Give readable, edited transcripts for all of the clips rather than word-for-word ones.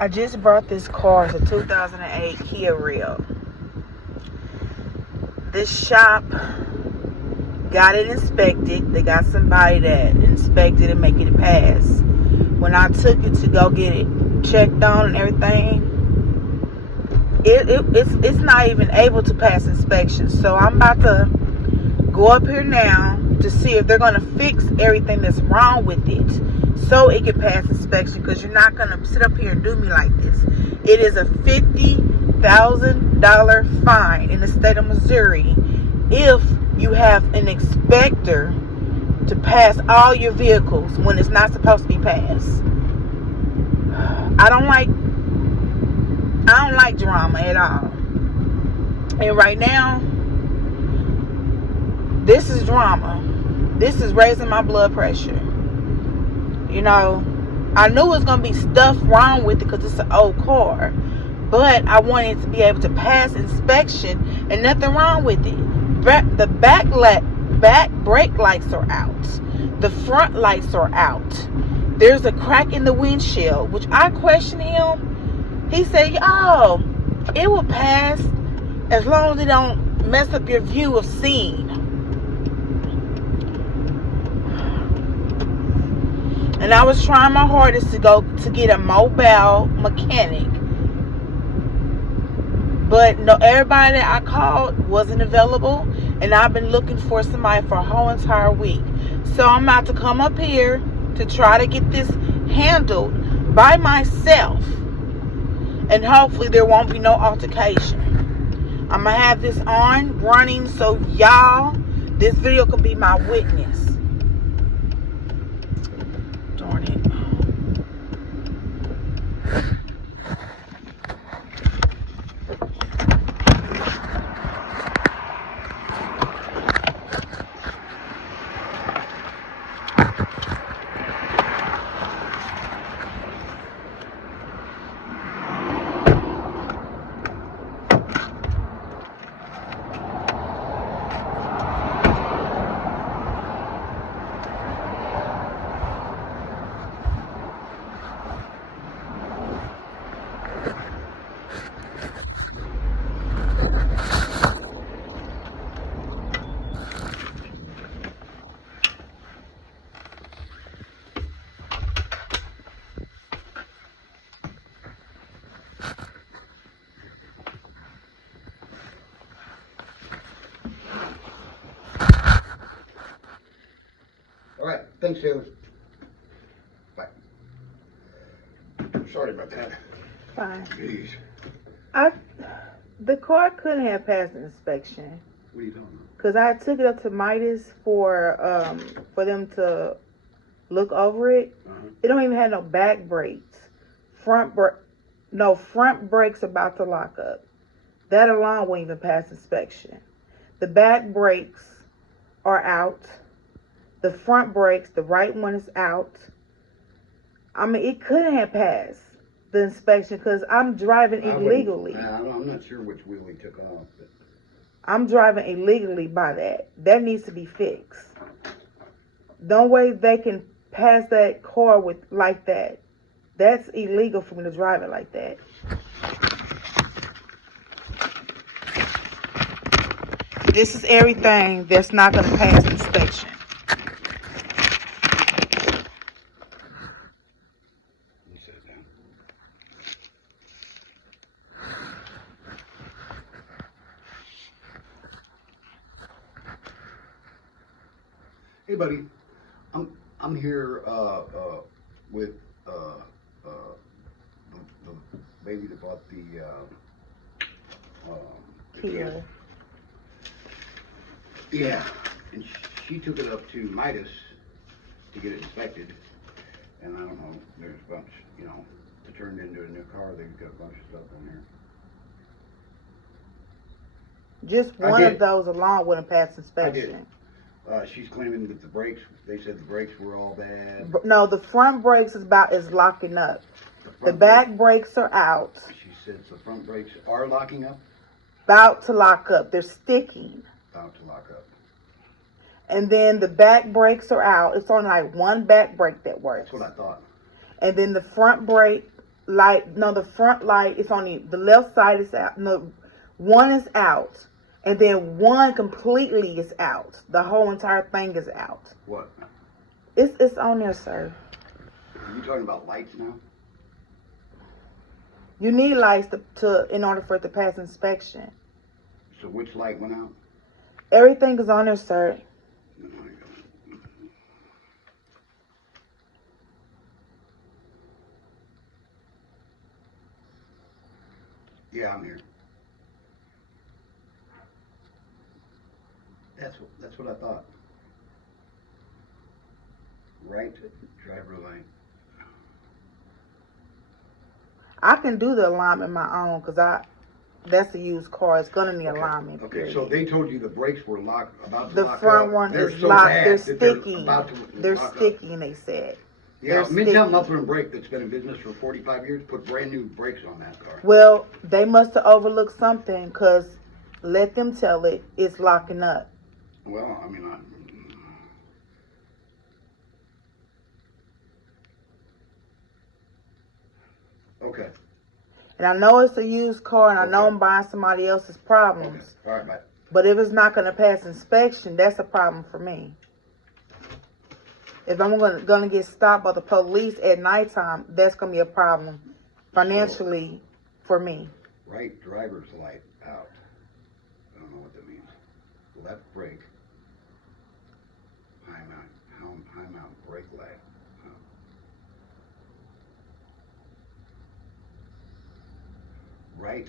I just brought this car. It's a 2008 Kia Rio. This shop got it inspected. They got somebody that inspected and make it pass. When I took it to go get it checked on and everything, it's not even able to pass inspection. So I'm about to go up here now to see if they're going to fix everything that's wrong with it so it can pass inspection, because you're not going to sit up here and do me like this. It is a $50,000 fine in the state of Missouri if you have an inspector to pass all your vehicles when it's not supposed to be passed. I don't like drama at all. And right now, this is drama. This is raising my blood pressure. You know, I knew it was going to be stuff wrong with it because it's an old car. But I wanted it to be able to pass inspection and nothing wrong with it. The back brake lights are out. The front lights are out. There's a crack in the windshield, which I questioned him. He said, oh, it will pass as long as it don't mess up your view of seeing. And I was trying my hardest to go to get a mobile mechanic. But no, everybody that I called wasn't available. And I've been looking for somebody for a whole entire week. So I'm about to come up here to try to get this handled by myself. And hopefully there won't be no altercation. I'm going to have this on, running, so y'all, this video can be my witness. Darn it. Alright, thanks, Taylor. Bye. Sorry about that. Fine. Jeez. The car couldn't have passed the inspection. What are you talking about? Because I took it up to Midas for them to look over it. It don't even have no back brakes. Front brakes about to lock up. That alone won't even pass inspection. The back brakes are out. The front brakes, the right one is out. I mean, it couldn't have passed the inspection because I'm driving illegally. I'm not sure which wheel he took off. But I'm driving illegally by that. That needs to be fixed. No way they can pass that car with like that. That's illegal for me to drive it like that. This is everything that's not going to pass inspection. Hey, buddy, I'm here with the lady that bought the Kia. Yeah, and she took it up to Midas to get it inspected, and I don't know, there's a bunch, you know, to turn it into a new car, they've got a bunch of stuff on here. Just one of those alone wouldn't pass inspection. She's claiming that the brakes, they said the brakes were all bad. No, the front brakes is locking up. The back brakes are out. She said the front brakes are locking up? About to lock up. They're sticking. About to lock up. And then the back brakes are out. It's only like one back brake that works. That's what I thought. And then the front brake light, no, the front light is only, the left side is out. No, one is out. And then one completely is out. The whole entire thing is out. What? It's on there, sir. Are you talking about lights now? You need lights to in order for it to pass inspection. So which light went out? Everything is on there, sir. Yeah, I'm here. That's what I thought. Right driver light. I can do the alignment my own because that's a used car. It's gonna need alignment. Okay, period. so they told you the brakes were locked, about to The lock front up. one They're is so locked. bad They're that sticky. about to They're lock up. sticky, and they said. Yeah, They're Midtown sticky. Muffler and Brake, that's been in business for 45 years, put brand new brakes on that car. Well, they must have overlooked something because let them tell it. It's locking up. Well, I mean, okay. And I know it's a used car, and I know Okay. I'm buying somebody else's Okay. problems. All right, bye. But if it's not going to pass inspection, that's a problem for me. If I'm going to get stopped by the police at nighttime, that's going to be a problem financially for me. Right driver's light out. I don't know what that means. Left brake. High mount brake light. Oh. Right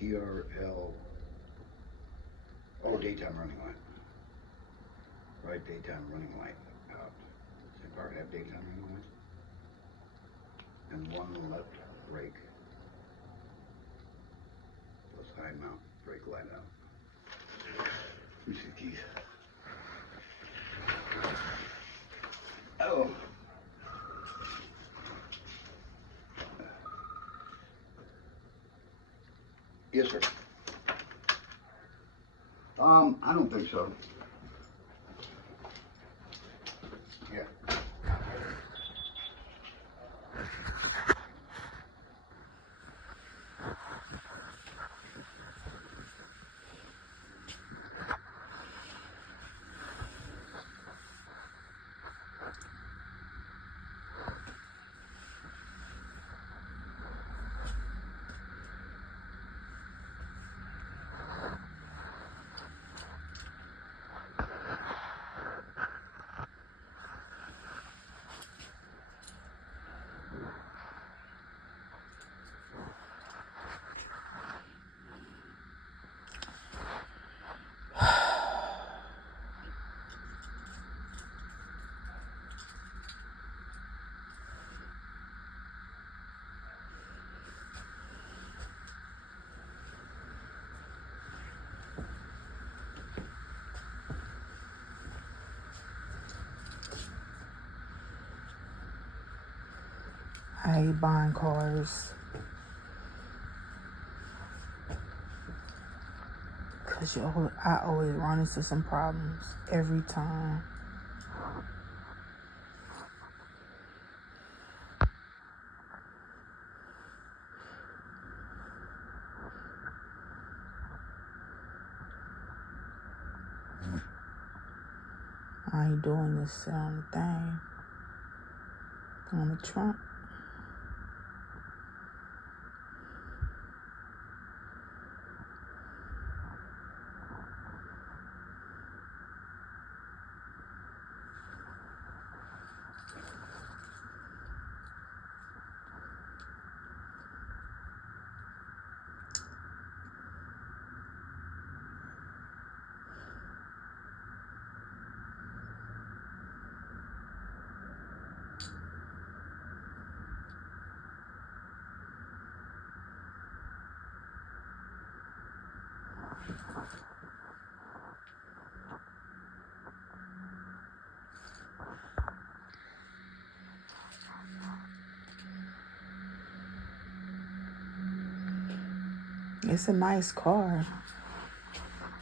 TRL. Oh, daytime running light. Right daytime running light out. Does the car have daytime running lights? And one left brake. Plus high mount brake light out. Let me see the keys. Oh. Yes, sir. I don't think so. Yeah. I hate buying cars. Because I always run into some problems every time. I ain't doing this sit on the thing. On the trunk. It's a nice car.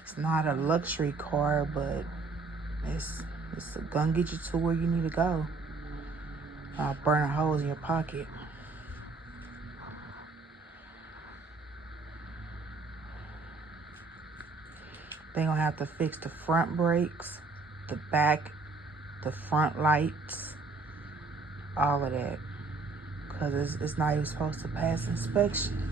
It's not a luxury car, but it's gonna get you to where you need to go. Burning holes in your pocket. They're going to have to fix the front brakes, the back, the front lights, all of that. Because it's not even supposed to pass inspection.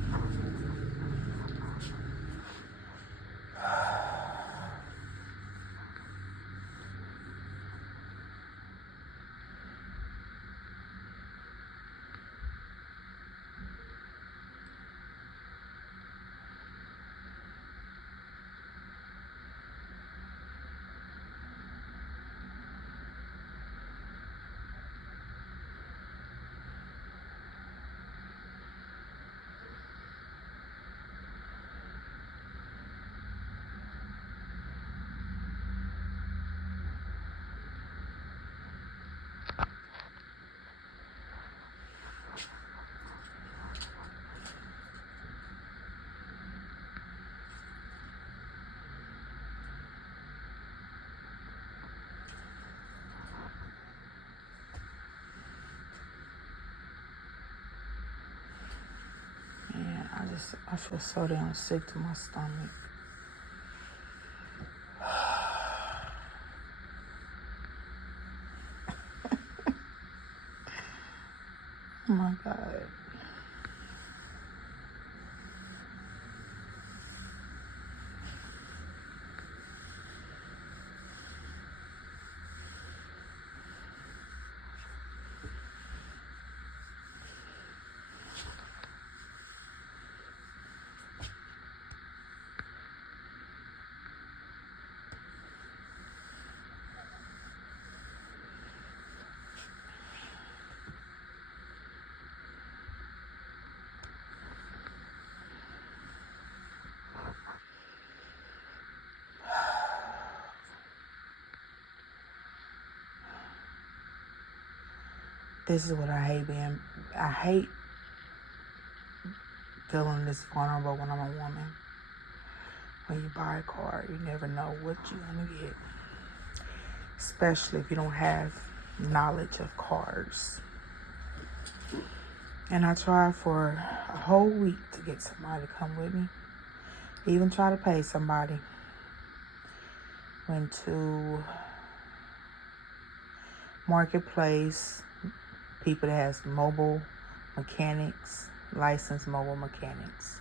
I feel so damn sick to my stomach. Oh my God. This is what I hate being. I hate feeling this vulnerable when I'm a woman. When you buy a car, you never know what you're gonna get. Especially if you don't have knowledge of cars. And I tried for a whole week to get somebody to come with me. Even try to pay somebody. Went to Marketplace. People that has mobile mechanics, licensed mobile mechanics.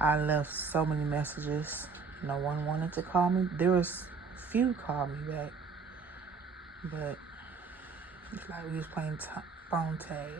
I left so many messages. No one wanted to call me. There was few called me back, but it's like we was playing phone tag.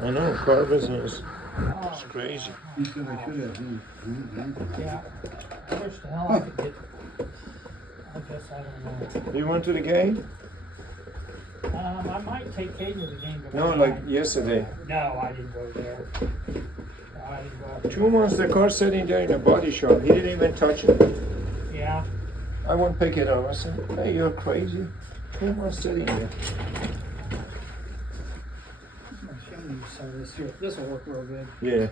I know, car business. It's crazy. He said I should have. Yeah. I wish the hell I could get. I guess I don't know. You went to the game? I might take Caden to the game. But No, like yesterday. No, I didn't go there. No, I didn't go. 2 months the car sitting there in the body shop. He didn't even touch it. Yeah. I won't pick it up. I said, hey, you're crazy. 2 months sitting there. So this will work real good. Yeah.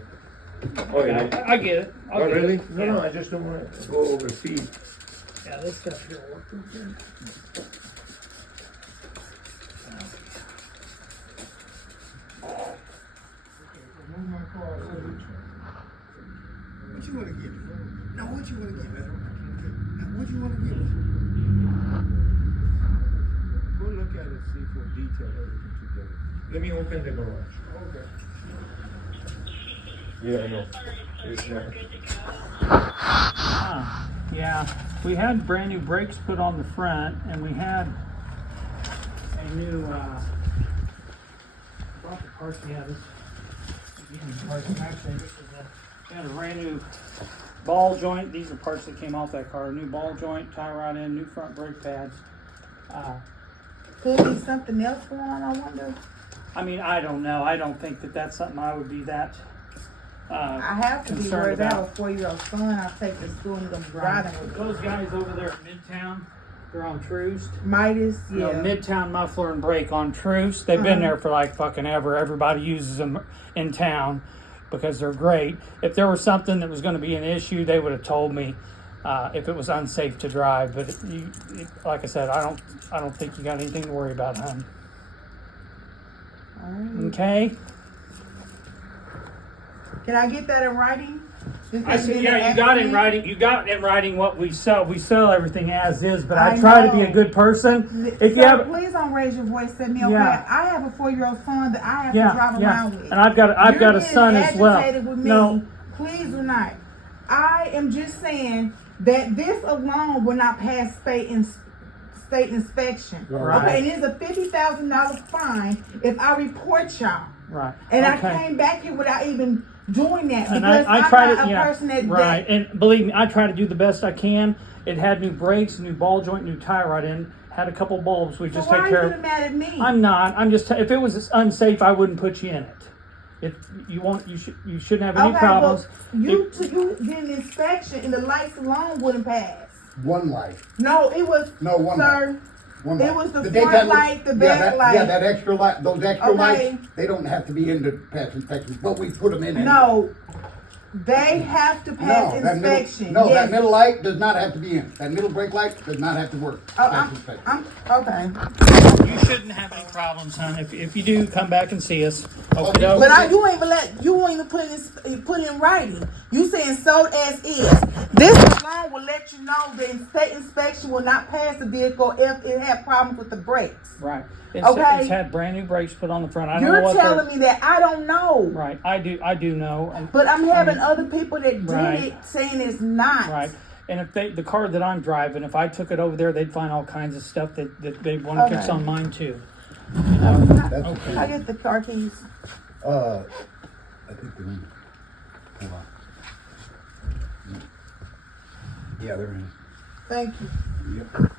Oh, yeah. I get it. Oh, really? No, I just don't want to go over feet. Yeah, this stuff here will work real good. What you want to give me? Now, what you want to give me? Now, what you want to give me? Go look at it. to see if we'll detail everything together. Let me open the garage. Okay. Yeah, I know. It's not. Yeah, we had brand new brakes put on the front, and we had a new, brought the parts together. Actually, this is we had a brand new ball joint. These are parts that came off that car. New ball joint, tie rod in, new front brake pads. Could be something else going on, I wonder. I mean, I don't know. I don't think that that's something I would be that I have to be concerned worried about about. a 4-year-old son. I take to school and go driving with him. Those guys over there at Midtown, they're on Troost. Midas, You know, yeah. Midtown Muffler and Brake on Troost. They've been there for like fucking ever. Everybody uses them in town because they're great. If there was something that was going to be an issue, they would have told me if it was unsafe to drive. But like I said, I don't think you got anything to worry about, hon. All right. Okay. Can I get that in writing? I said, yeah, you got in writing. You got in writing what we sell. We sell everything as is, but I I try to be know. a good person. If you Sir, have, please don't raise your voice at me, okay? Yeah. I have a 4-year-old son that I have to drive around with. and I've got a You're son getting as well. agitated with me. No, Please do not. I am just saying that this alone will not pass state inspection. Right. Okay, and it's a $50,000 fine if I report y'all. right. And okay. I came back here without even doing that And because I I'm try not to, a person that right. And believe me, I try to do the best I can. It had new brakes, new ball joint, new tie rod in. Had a couple bulbs. We So just why take are you care getting of. mad at me? I'm not. I'm just. If it was unsafe, I wouldn't put you in it. If you won't, you shouldn't have any problems. But you did an inspection and the lights alone wouldn't pass. One light. No, it was, No, one sir, light. One it light. was the front daytime light, the yeah, back that, light. Yeah, that extra light, those extra Okay. lights, they don't have to be in to pass inspection, but we put them in. No, they have to pass No, that inspection. middle, no, Yes. that middle light does not have to be in. That middle brake light does not have to work. Oh, Pass inspection. Okay. You shouldn't have any problems, hon. If you do, come back and see us. Okay, But you ain't even put in writing. You saying sold as is. This alone will let you know the state inspection will not pass the vehicle if it had problems with the brakes. right. Okay. It's had brand new brakes put on the front. I don't know You're what telling me that I don't know. Right. I do know. And, But I'm having other people that did Right. it saying it's not. right. And if the car that I'm driving, if I took it over there, they'd find all kinds of stuff that they want to fix Okay. on mine too. That's Okay. I get the car keys. I think they're in. Hold on. Yeah, they're in. Thank you. Yep.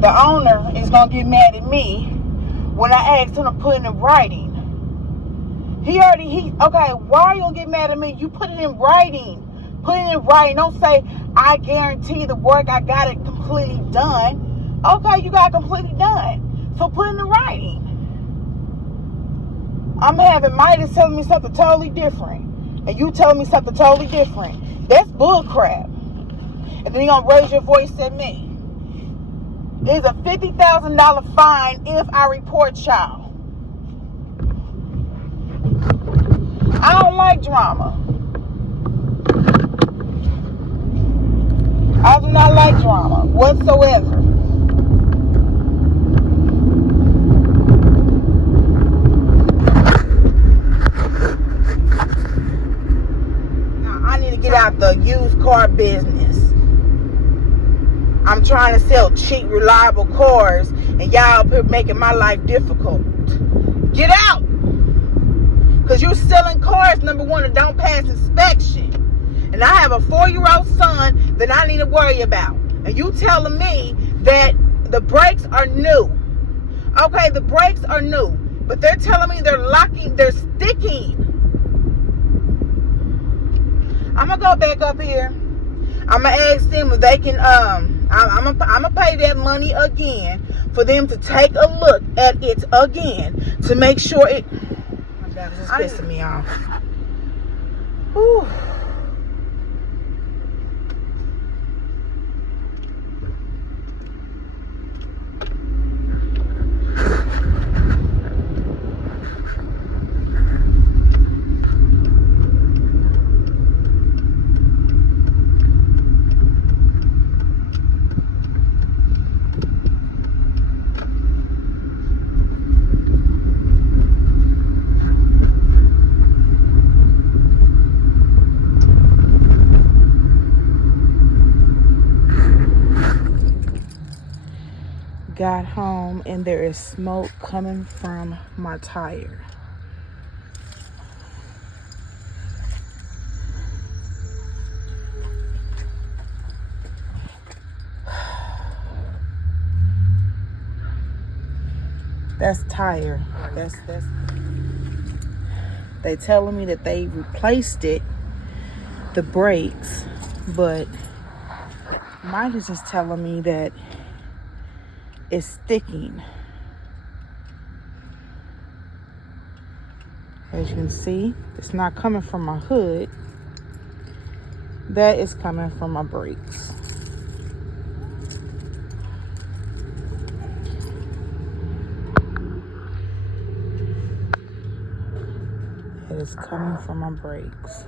The owner is gonna get mad at me when I asked him to put it in writing. Okay, why are you gonna get mad at me? You put it in writing. Put it in writing. Don't say, I guarantee the work, I got it completely done. Okay, you got it completely done. So put it in writing. I'm having Midas telling me something totally different. And you telling me something totally different. That's bull crap. And then you're gonna raise your voice at me. There's a $50,000 fine if I report y'all. I don't like drama. I do not like drama whatsoever. Now, I need to get out the used car business. I'm trying to sell cheap, reliable cars, and y'all up here making my life difficult. Get out! Because you're selling cars, number one, that don't pass inspection. And And I have a 4-year-old son that I need to worry about. And you telling me that the brakes are new. Okay, the brakes are new. But they're telling me they're sticking. I'm going to go back up here. I'm going to ask them if they can, I'm gonna pay that money again for them to take a look at it again to make sure it. My God, this is pissing me off. Whew. Got home and there is smoke coming from my tire. That's tire. That's they telling me that they replaced it, the brakes, but mine is just telling me that it's sticking. As you can see, it's not coming from my hood. That is coming from my brakes. It is coming from my brakes.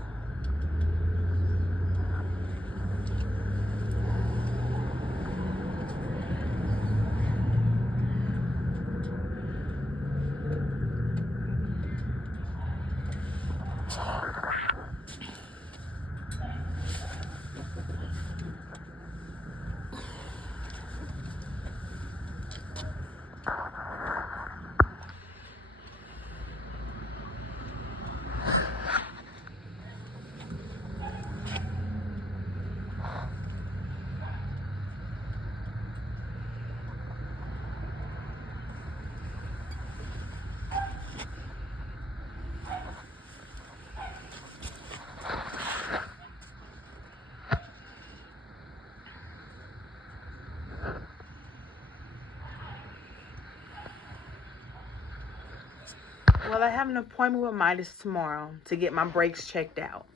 Well, I have an appointment with Midas tomorrow to get my brakes checked out.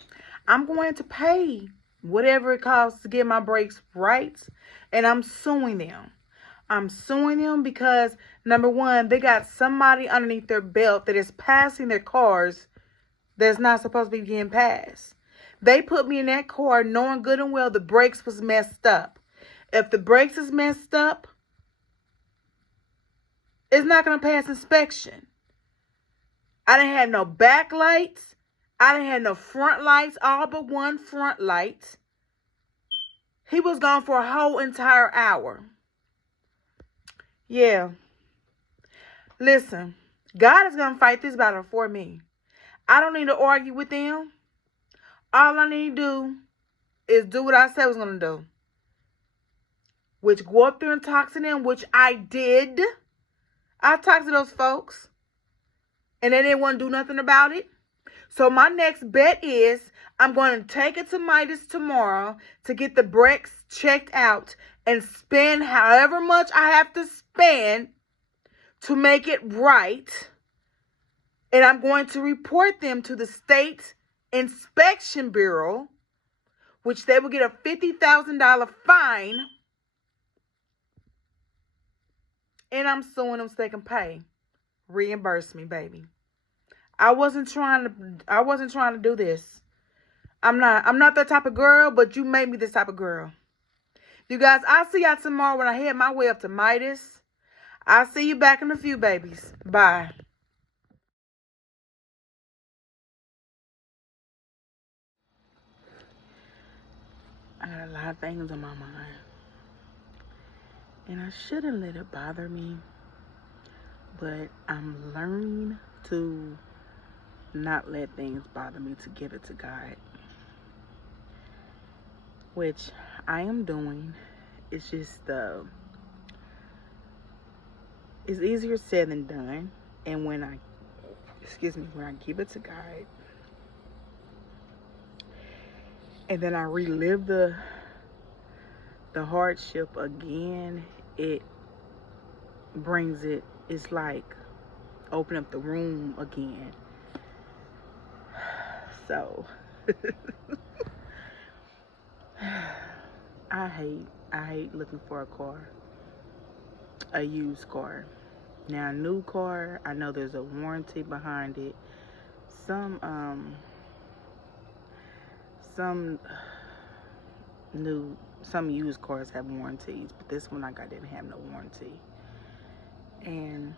I'm going to pay whatever it costs to get my brakes right, and I'm suing them. I'm suing them because, number one, they got somebody underneath their belt that is passing their cars that's not supposed to be getting passed. They put me in that car knowing good and well the brakes was messed up. If the brakes is messed up, it's not going to pass inspection. I didn't have no back lights. I didn't have no front lights, all but one front light. He was gone for a whole entire hour. Yeah. Listen, God is going to fight this battle for me. I don't need to argue with them. All I need to do is do what I said I was going to do. Which, go up there and talk to them, which I did. I talked to those folks. And they didn't want to do nothing about it. So my next bet is I'm going to take it to Midas tomorrow to get the brakes checked out and spend however much I have to spend to make it right. And I'm going to report them to the State Inspection Bureau, which they will get a $50,000 fine. And I'm suing them so they can pay. Reimburse me, baby. I wasn't trying to do this. I'm not that type of girl, but you made me this type of girl. You guys, I'll see y'all tomorrow when I head my way up to Midas. I'll see you back in a few, babies. Bye. I got a lot of things on my mind. And I shouldn't let it bother me. But I'm learning to not let things bother me, to give it to God. which I am doing. It's just it's easier said than done. And when I give it to God, and then I relive the hardship again, it brings it. It's like open up the room again. So I hate looking for a car, a used car. Now, a new car, I know there's a warranty behind it. Some used cars have warranties, but this one I got didn't have no warranty. And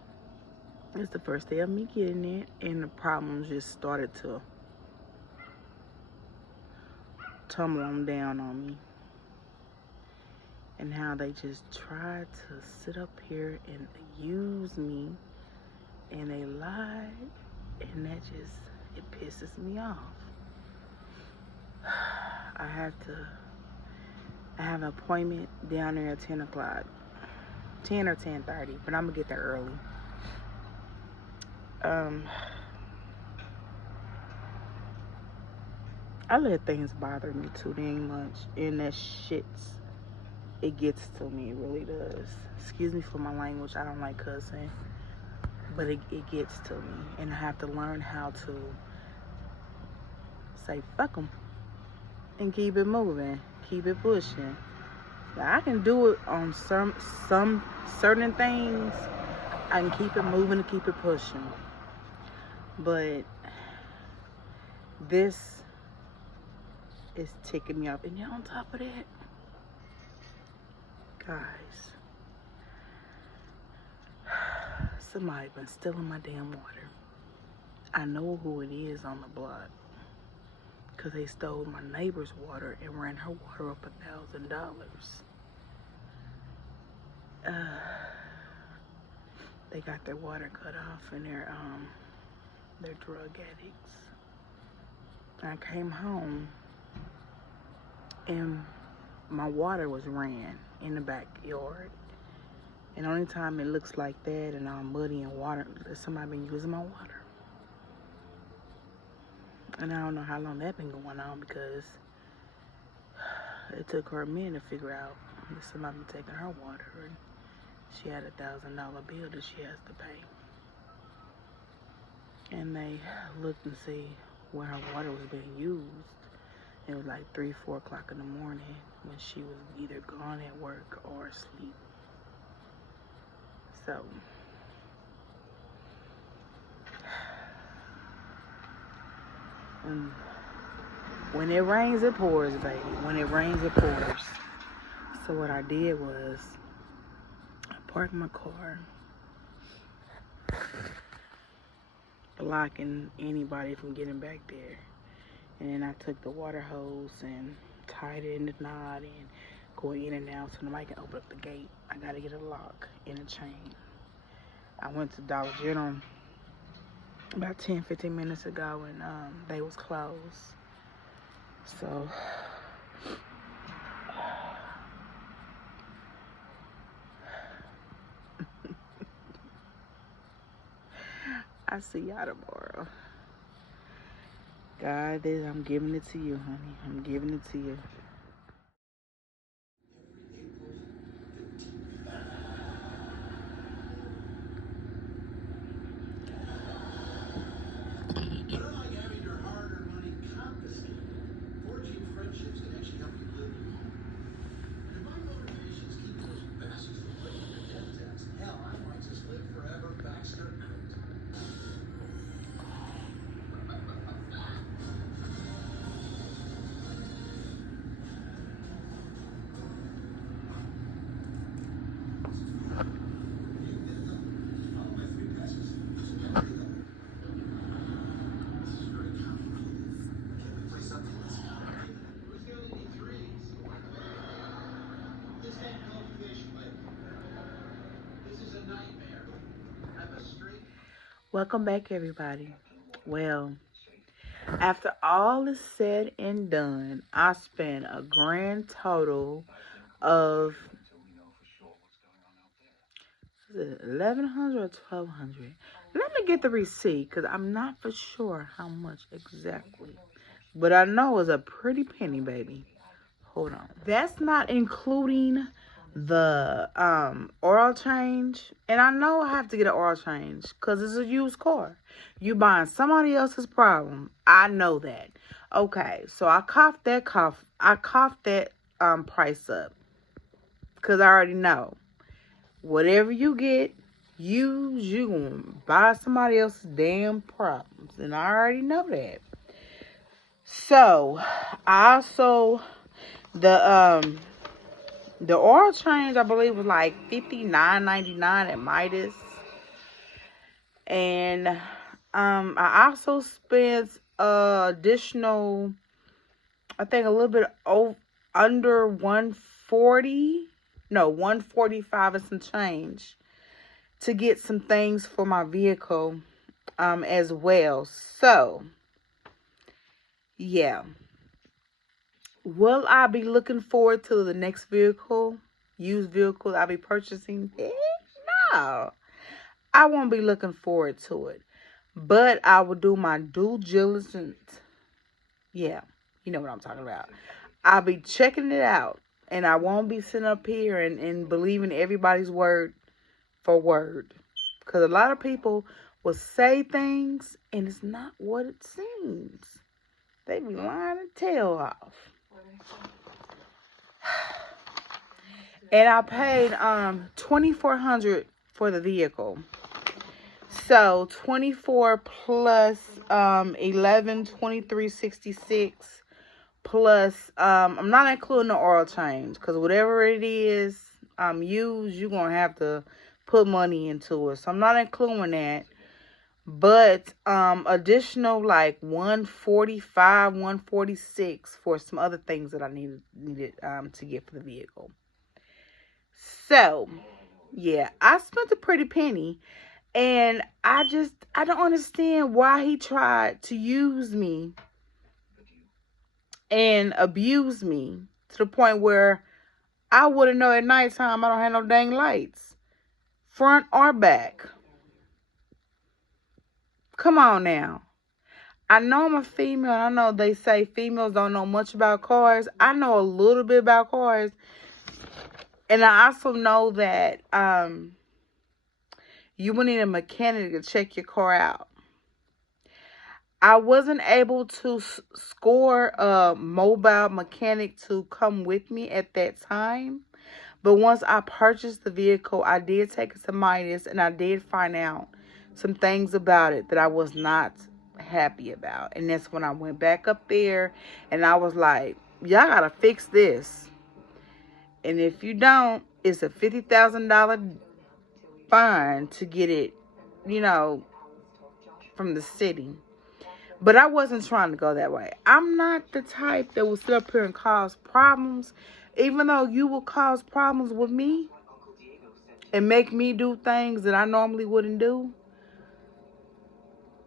it's the first day of me getting it, and the problems just started to tumble on down on me. And how they just tried to sit up here and use me, and they lied, and that just, it pisses me off. I have an appointment down there at 10 o'clock, 10 or 10:30, but I'm gonna get there early. I let things bother me too dang much, and that shit's, it gets to me, it really does. Excuse me for my language, I don't like cussing, but it gets to me, and I have to learn how to say fuck them and keep it moving, keep it pushing. Now, I can do it on some certain things. I can keep it moving and keep it pushing, but this is ticking me off. And then on top of that, guys, somebody been stealing my damn water. I know who it is on the block, because they stole my neighbor's water and ran her water up $1,000. They got their water cut off, and they're drug addicts. I came home and my water was ran in the backyard. And the only time it looks like that and all muddy and water, somebody been using my water. And I don't know how long that been going on, because it took her a minute to figure out that somebody been taking her water, and she had $1,000 bill that she has to pay. And they looked and see where her water was being used. It was like 3, 4 o'clock in the morning, when she was either gone at work or asleep. So, when it rains, it pours, baby. When it rains, it pours. So what I did was, I parked my car, blocking anybody from getting back there. And then I took the water hose and tied it in the knot and go in and out so nobody can open up the gate. I gotta get a lock and a chain. I went to Dollar General about 10-15 minutes ago, and they was closed. So I see y'all tomorrow. God, I'm giving it to you, honey. I'm giving it to you. Unlike having your hard-earned money confiscated, forging friendships can actually help you live your life. And my motivations keep those bastards from putting the death tax. Hell, I might just live forever Baxter quit. Welcome back, everybody. Well, After all is said and done, I spent a grand total of $1,100 or $1,200. Let me get the receipt because I'm not for sure how much exactly. But I know it's a pretty penny, baby. Hold on. That's not including the oil change. And I know I have to get an oil change because it's a used car. You buying somebody else's problem. I know that. Okay, so I coughed that price up because I already know. Whatever you get, you gonna buy somebody else's damn problems. And I already know that. So, I also, the oil change, I believe, was like $59.99 at Midas. And, I also spent, additional, I think a little bit under 140. No, 145 and some change to get some things for my vehicle as well. So, yeah. Will I be looking forward to the next vehicle, used vehicle I'll be purchasing? No. I won't be looking forward to it. But I will do my due diligence. Yeah, you know what I'm talking about. I'll be checking it out. And I won't be sitting up here and believing everybody's word for word. Because a lot of people will say things and it's not what it seems. They be lying their tail off. And I paid $2,400 for the vehicle. So 24 plus 11, 2366. Plus, I'm not including the oil change because whatever it is used, you're going to have to put money into it. So I'm not including that. But additional like 145, 146 for some other things that I needed to get for the vehicle. So, yeah, I spent a pretty penny. And I don't understand why he tried to use me and abuse me to the point where I wouldn't know at nighttime I don't have no dang lights, front or back. Come on now. I know I'm a female. I know they say females don't know much about cars. I know a little bit about cars. And I also know that you will need a mechanic to check your car out. I wasn't able to score a mobile mechanic to come with me at that time. But once I purchased the vehicle, I did take it to Midas and I did find out some things about it that I was not happy about. And that's when I went back up there and I was like, y'all gotta fix this. And if you don't, it's a $50,000 fine to get it, from the city. But I wasn't trying to go that way. I'm not the type that will sit up here and cause problems. Even though you will cause problems with me and make me do things that I normally wouldn't do.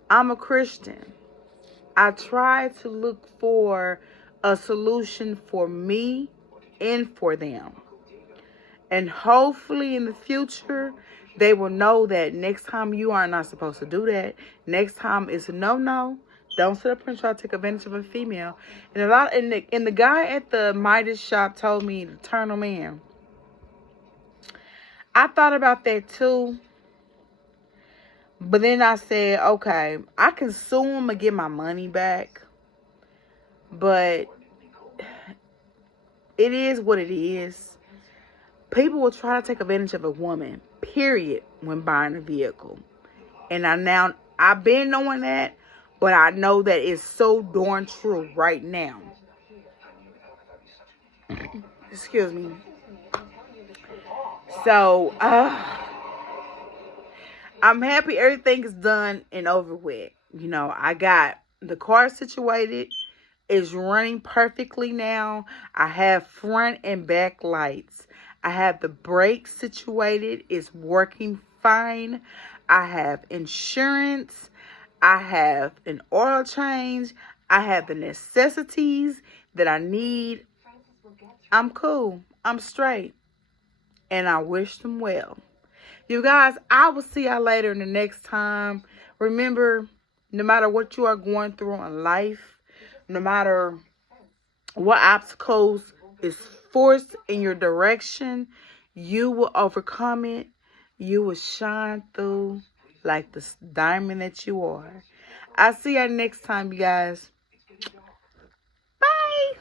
I'm a Christian. I try to look for a solution for me and for them. And hopefully in the future, they will know that next time you are not supposed to do that. Next time it's a no. Don't sit up and try to take advantage of a female. And the guy at the Midas shop told me to turn them in. I thought about that too. But then I said, okay, I can sue him and get my money back. But it is what it is. People will try to take advantage of a woman, period, when buying a vehicle. And I've been knowing that. But I know that it's so darn true right now. Excuse me. So, I'm happy everything is done and over with. I got the car situated. It's running perfectly now. I have front and back lights. I have the brakes situated. It's working fine. I have insurance. I have an oil change. I have the necessities that I need. I'm cool. I'm straight. And I wish them well. You guys, I will see y'all later in the next time. Remember, no matter what you are going through in life, no matter what obstacles is forced in your direction, you will overcome it. You will shine through like the diamond that you are. I'll see y'all next time, you guys. Bye.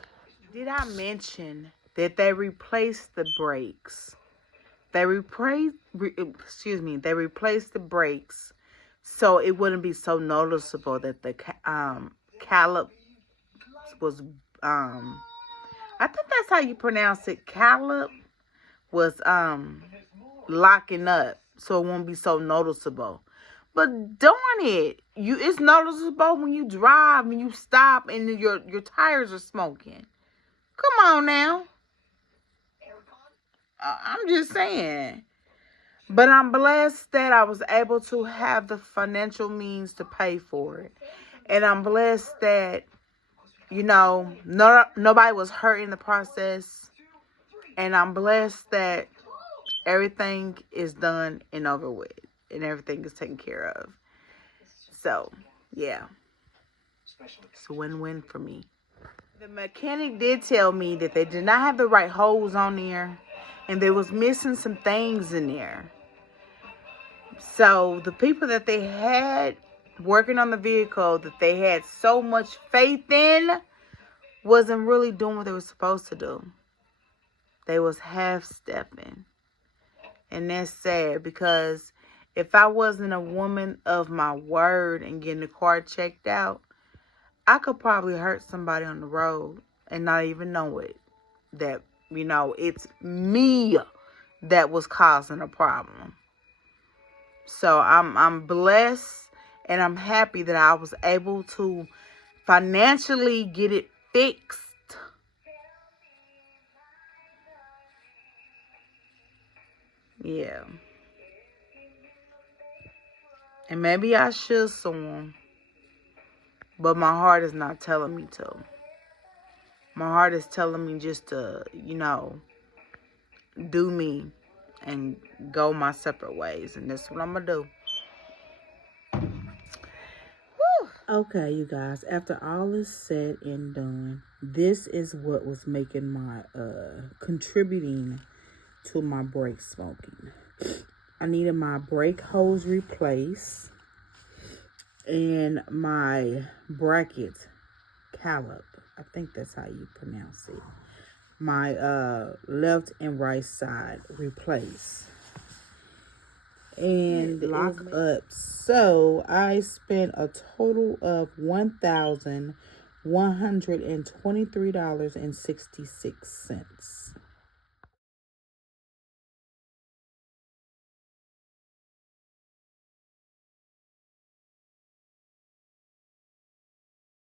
Did I mention that they replaced the brakes? They replaced the brakes so it wouldn't be so noticeable that the caliper was I think that's how you pronounce it. Caliper was locking up, so it won't be so noticeable. But darn it, it's noticeable when you drive, when you stop, and your tires are smoking. Come on now. I'm just saying. But I'm blessed that I was able to have the financial means to pay for it. And I'm blessed that, nobody was hurt in the process. And I'm blessed that everything is done and over with. And everything is taken care of. So, yeah. It's a win-win for me. The mechanic did tell me that they did not have the right hose on there. And they was missing some things in there. So, the people that they had working on the vehicle that they had so much faith in wasn't really doing what they were supposed to do. They was half-stepping. And that's sad because if I wasn't a woman of my word and getting the car checked out, I could probably hurt somebody on the road and not even know it. That, it's me that was causing a problem. So I'm blessed and I'm happy that I was able to financially get it fixed. Yeah. And maybe I should sue him. But my heart is not telling me to. My heart is telling me just to, do me and go my separate ways. And that's what I'm going to do. Whew. Okay, you guys. After all is said and done, this is what was making my, contributing to my brake smoking. I needed my brake hose replaced. And my bracket caliper. I think that's how you pronounce it. My left and right side replaced. And lock up. So I spent a total of $1,123.66.